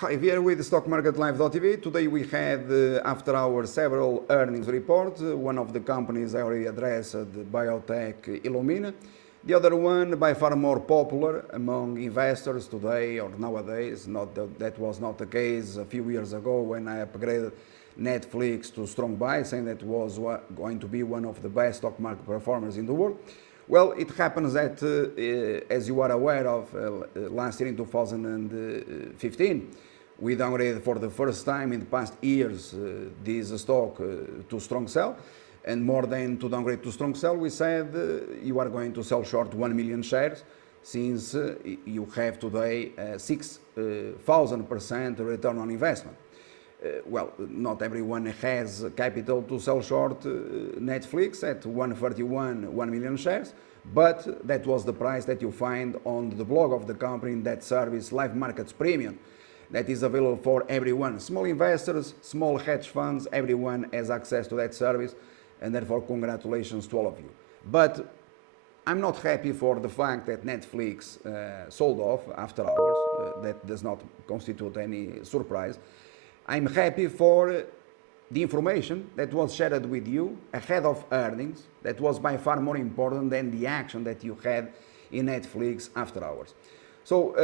Hi, Vieira with Stock Market Live.tv. Today we had, after our several earnings reports, one of the companies I already addressed, the biotech Illumina. The other one, by far more popular among investors today or nowadays, that was not the case a few years ago when I upgraded Netflix to strong buy, saying that was going to be one of the best stock market performers in the world. Well, it happens that, as you are aware of, last year in 2015, we downgraded for the first time in the past years this stock to strong sell. And more than to downgrade to strong sell, we said you are going to sell short 1 million shares, since you have today 6,000% return on investment. Well, not everyone has capital to sell short Netflix at 131, 1 million shares, but that was the price that you find on the blog of the company in that service, Live Markets Premium, that is available for everyone. Small investors, small hedge funds, everyone has access to that service, and therefore congratulations to all of you. But I'm not happy for the fact that Netflix sold off after hours. That does not constitute any surprise. I'm happy for the information that was shared with you ahead of earnings. That was by far more important than the action that you had in Netflix after hours. So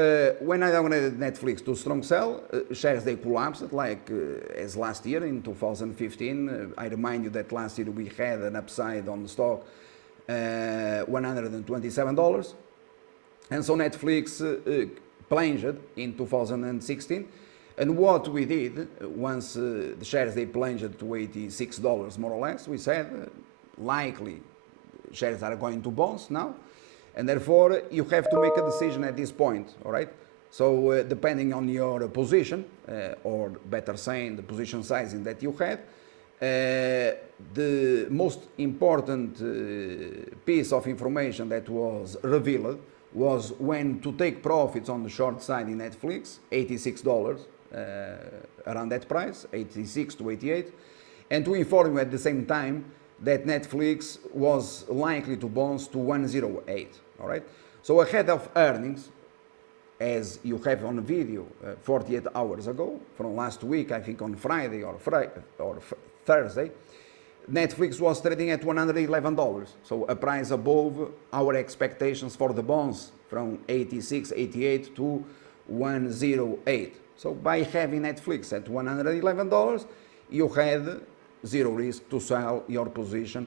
when I downgraded Netflix to strong sell, shares they collapsed like as last year in 2015. I remind you that last year we had an upside on the stock, $127. And so Netflix plunged in 2016. And what we did, once the shares they plunged to $86 more or less, we said likely shares are going to bounce now, and therefore you have to make a decision at this point, all right? So depending on your position, or better saying the position sizing that you had, the most important piece of information that was revealed was when to take profits on the short side in Netflix, $86, around that price, 86 to 88, and to inform you at the same time that Netflix was likely to bounce to 108, all right? So ahead of earnings, as you have on video 48 hours ago, from last week, I think on Friday or Thursday, Netflix was trading at $111, so a price above our expectations for the bonds from 86, 88 to 108. So by having Netflix at $111, you had zero risk to sell your position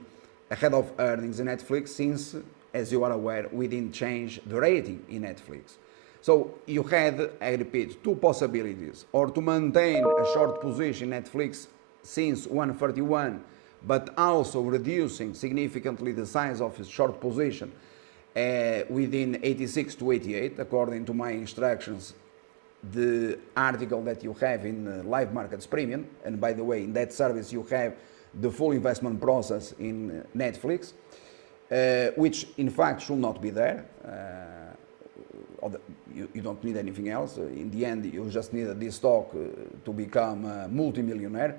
ahead of earnings in Netflix, since, as you are aware, we didn't change the rating in Netflix. So you had, I repeat, two possibilities: or to maintain a short position in Netflix since 131, but also reducing significantly the size of his short position within 86 to 88, according to my instructions, the article that you have in Live Markets Premium. And by the way, in that service you have the full investment process in Netflix, which in fact should not be there. You don't need anything else. In the end, you just need this stock to become a multi-millionaire.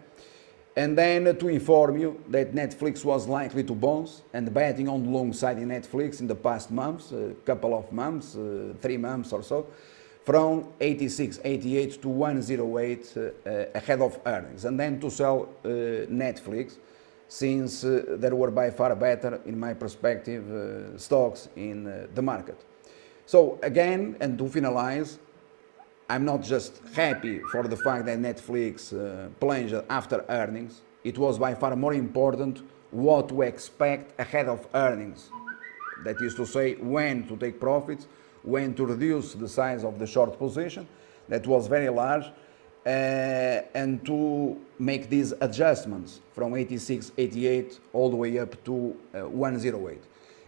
And then to inform you that Netflix was likely to bounce, and betting on the long side in Netflix in the past months, a couple of months, 3 months or so, from 86, 88 to 108 ahead of earnings, and then to sell Netflix, since there were by far better, in my perspective, stocks in the market. So again, and to finalize, I'm not just happy for the fact that Netflix plunged after earnings. It was by far more important what to expect ahead of earnings. That is to say, when to take profits, when to reduce the size of the short position, that was very large, and to make these adjustments from 86, 88 all the way up to 108.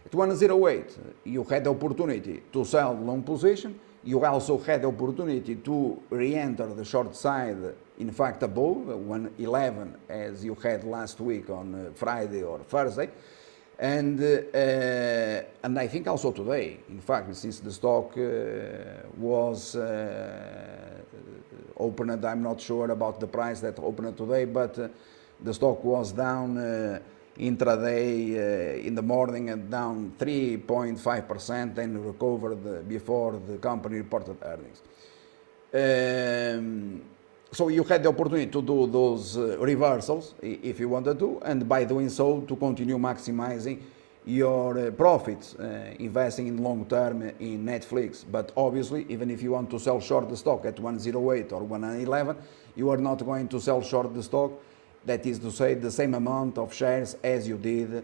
At 108, you had the opportunity to sell the long position. You also had the opportunity to re-enter the short side, in fact above 111, as you had last week on Friday or Thursday. And I think also today, in fact, since the stock was opened, I'm not sure about the price that opened today, but the stock was down intraday in the morning and down 3.5%, and recovered before the company reported earnings. So you had the opportunity to do those reversals if you wanted to, and by doing so to continue maximizing your profits, investing in long term in Netflix. But obviously, even if you want to sell short the stock at 108 or 111, you are not going to sell short the stock, that is to say the same amount of shares as you did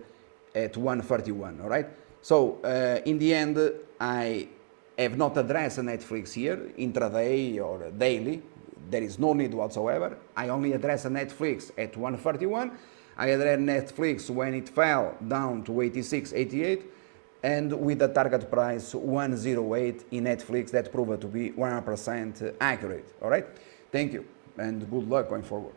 at 131. All right. So in the end, I have not addressed Netflix here intraday or daily. There is no need whatsoever. I only address Netflix at 131. I addressed Netflix when it fell down to 86, 88, and with the target price 108 in Netflix, that proved to be 100% accurate. All right. Thank you and good luck going forward.